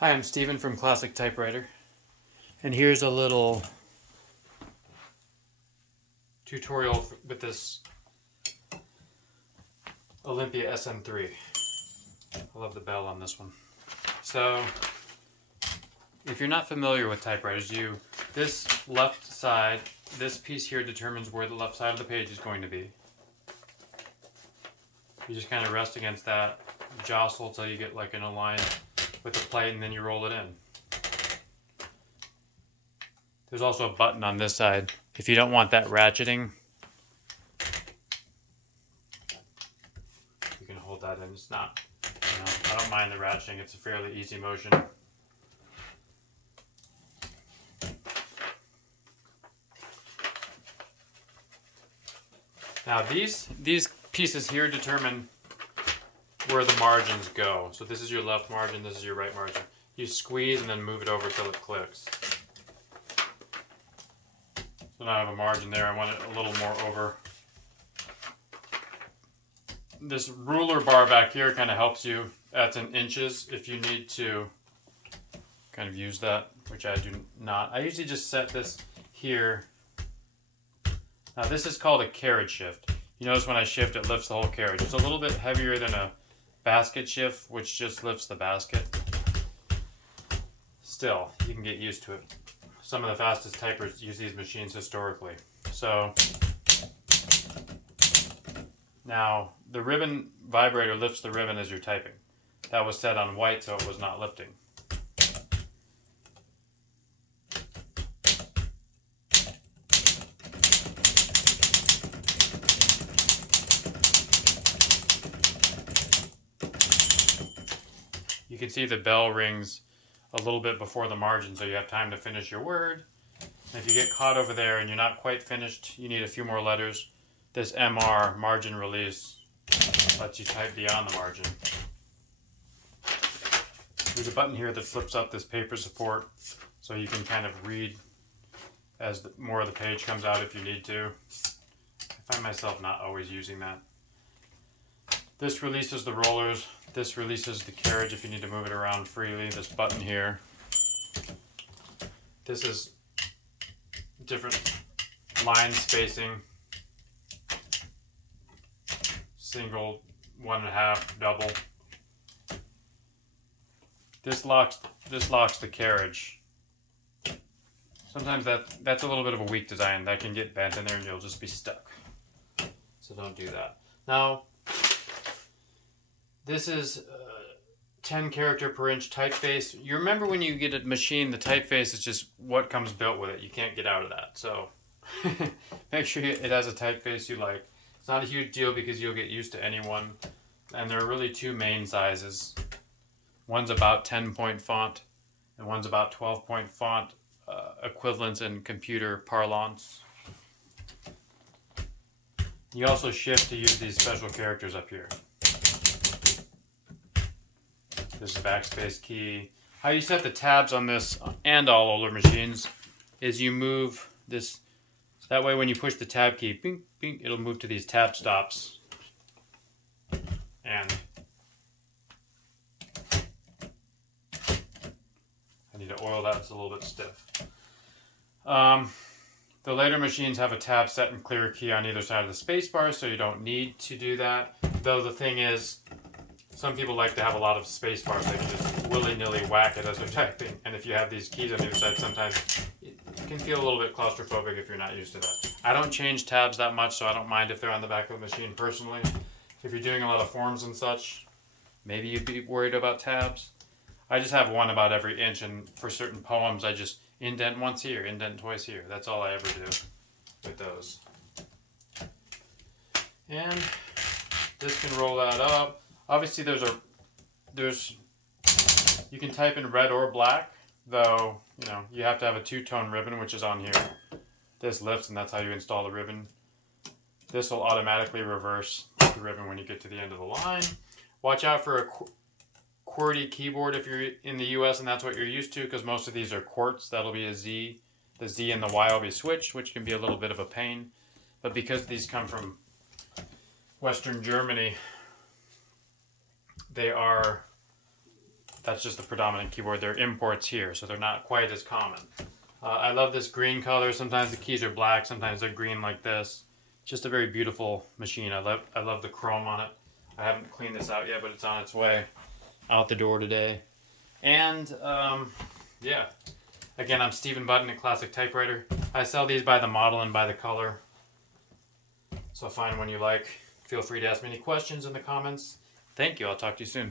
Hi, I'm Steven from Classic Typewriter, and here's a little tutorial with this Olympia SM3. I love the bell on this one. So, if you're not familiar with typewriters, this left side, this piece here determines where the left side of the page is going to be. You just kind of rest against that, jostle till you get like in a line with the plate, and then you roll it in. There's also a button on this side. If you don't want that ratcheting, you can hold that in. It's not, I don't mind the ratcheting. It's a fairly easy motion. Now these pieces here determine where the margins go. So this is your left margin, this is your right margin. You squeeze and then move it over till it clicks. So now I have a margin there. I want it a little more over. This ruler bar back here kind of helps you. That's in inches if you need to kind of use that, which I do not. I usually just set this here. Now this is called a carriage shift. You notice when I shift, it lifts the whole carriage. It's a little bit heavier than a basket shift, which just lifts the basket. Still, you can get used to it. Some of the fastest typers use these machines historically. So now the ribbon vibrator lifts the ribbon as you're typing. That was set on white, so it was not lifting. You can see the bell rings a little bit before the margin, so you have time to finish your word. And if you get caught over there and you're not quite finished, you need a few more letters. This MR, margin release, lets you type beyond the margin. There's a button here that flips up this paper support, so you can kind of read as more of the page comes out if you need to. I find myself not always using that. This releases the rollers. This releases the carriage if you need to move it around freely. This button here. This is different line spacing. Single, 1.5, double. This locks the carriage. Sometimes that's a little bit of a weak design. That can get bent in there and you'll just be stuck. So don't do that. Now, this is 10 character per inch typeface. You remember when you get a machine, the typeface is just what comes built with it. You can't get out of that. So make sure it has a typeface you like. It's not a huge deal because you'll get used to any one. And there are really two main sizes. One's about 10-point font and one's about 12-point font, equivalents in computer parlance. You also shift to use these special characters up here. This is the backspace key. How you set the tabs on this and all older machines is you move this. That way when you push the tab key, bing, bing, it'll move to these tab stops. And I need to oil that, it's a little bit stiff. The later machines have a tab set and clear key on either side of the space bar, so you don't need to do that. Though the thing is, some people like to have a lot of space bars. They can just willy-nilly whack it as they're typing. And if you have these keys on either side, sometimes it can feel a little bit claustrophobic if you're not used to that. I don't change tabs that much, so I don't mind if they're on the back of the machine personally. If you're doing a lot of forms and such, maybe you'd be worried about tabs. I just have one about every inch, and for certain poems, I just indent once here, indent twice here. That's all I ever do with those. And this can roll that up. Obviously, you can type in red or black, though, you have to have a two-tone ribbon, which is on here. This lifts, and that's how you install the ribbon. This will automatically reverse the ribbon when you get to the end of the line. Watch out for a QWERTY keyboard if you're in the US and that's what you're used to, because most of these are quartz. That'll be a Z. The Z and the Y will be switched, which can be a little bit of a pain. But because these come from Western Germany, they are that's just the predominant keyboard. They're imports here, so they're not quite as common. I love this green color. Sometimes the keys are black, sometimes they're green like this. Just a very beautiful machine. I love the chrome on it. I haven't cleaned this out yet, but it's on its way out the door today. And yeah, again, I'm Stephen Button at Classic Typewriter. I sell these by the model and by the color. So find one you like. Feel free to ask me any questions in the comments. Thank you. I'll talk to you soon.